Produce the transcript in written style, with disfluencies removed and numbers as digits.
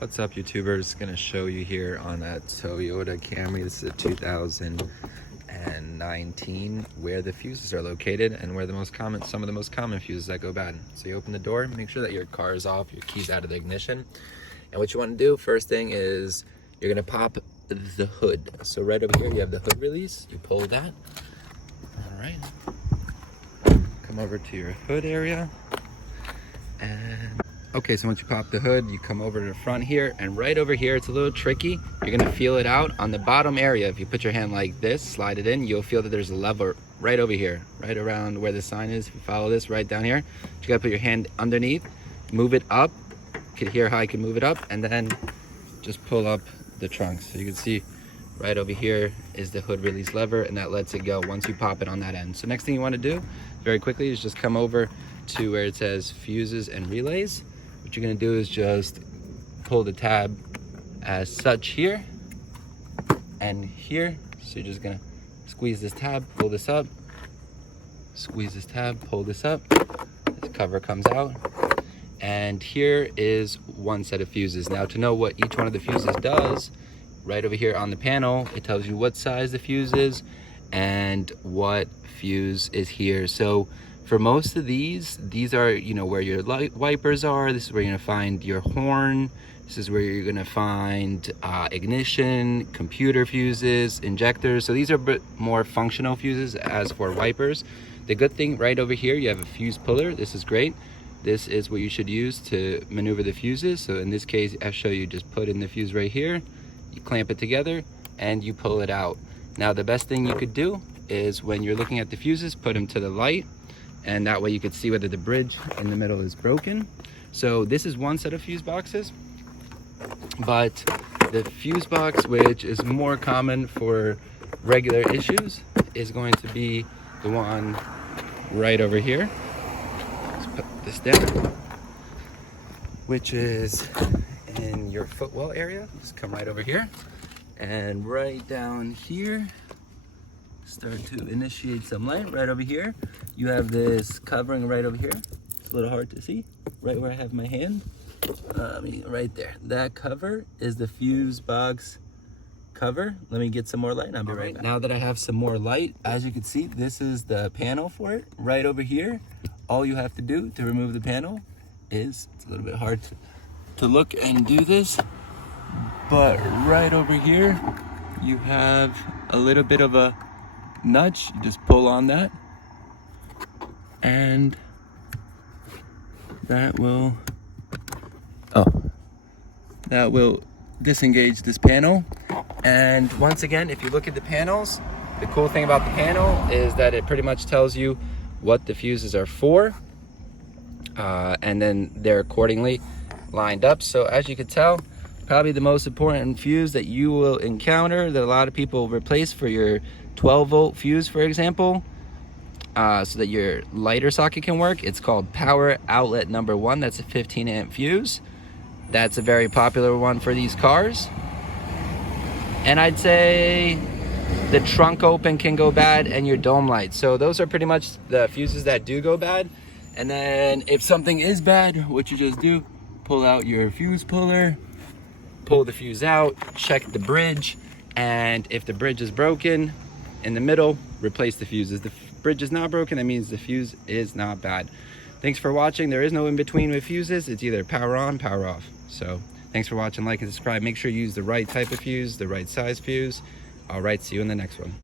What's up, YouTubers? Gonna show you here on a Toyota Camry. This is a 2019, where the fuses are located and where some of the most common fuses that go bad. So you open the door, make sure that your car is off, your keys out of the ignition. And what you want to do first thing is you're gonna pop the hood. So right over here you have the hood release. You pull that. All right. Come over to your hood area. And okay, so once you pop the hood, you come over to the front here, and right over here, it's a little tricky. You're gonna feel it out on the bottom area. If you put your hand like this, slide it in, you'll feel that there's a lever right over here, right around where the sign is. If you follow this right down here, you gotta put your hand underneath, move it up. You can hear how I can move it up, and then just pull up the trunk. So you can see right over here is the hood release lever, and that lets it go once you pop it on that end. So next thing you wanna do, very quickly, is just come over to where it says fuses and relays. What you're gonna do is just pull the tab as such here and here. So you're just gonna squeeze this tab, pull this up, squeeze this tab, pull this up. This cover comes out. And here is one set of fuses. Now, to know what each one of the fuses does, right over here on the panel, it tells you what size the fuse is and what fuse is here. So for most of these are, you know, where your light wipers are. This is where you're gonna find your horn. This is where you're gonna find ignition, computer fuses, injectors. So these are a bit more functional fuses. As for wipers, the good thing right over here, you have a fuse puller. This is great. This is what you should use to maneuver the fuses. So in this case, I'll show you, just put in the fuse right here, you clamp it together, and you pull it out. Now, the best thing you could do is when you're looking at the fuses, put them to the light, and that way you could see whether the bridge in the middle is broken. So this is one set of fuse boxes, but the fuse box, which is more common for regular issues, is going to be the one right over here. Let's put this down, which is in your footwell area. Just come right over here, and right down here, start to initiate some light. Right over here, you have this covering right over here. It's a little hard to see, right where I have my hand. Right there. That cover is the fuse box cover. Let me get some more light and I'll be right back. Now that I have some more light, as you can see, this is the panel for it right over here. All you have to do to remove the panel is, it's a little bit hard to look and do this, but right over here, you have a little bit of a nudge. You just pull on that, and that will disengage this panel. And once again, if you look at the panels, the cool thing about the panel is that it pretty much tells you what the fuses are for, and then they're accordingly lined up. So as you can tell, probably the most important fuse that you will encounter, that a lot of people replace for your 12-volt fuse, for example, so that your lighter socket can work. It's called power outlet number 1. That's a 15-amp fuse. That's a very popular one for these cars. And I'd say the trunk open can go bad, and your dome light. So those are pretty much the fuses that do go bad. And then if something is bad, what you just do, pull out your fuse puller, pull the fuse out, check the bridge, and if the bridge is broken in the middle, replace the fuses. The bridge is not broken, that means the fuse is not bad. Thanks for watching. There is no in between with fuses. It's either power on, power off. So thanks for watching. Like and subscribe. Make sure you use the right type of fuse, the right size fuse. All right, see you in the next one.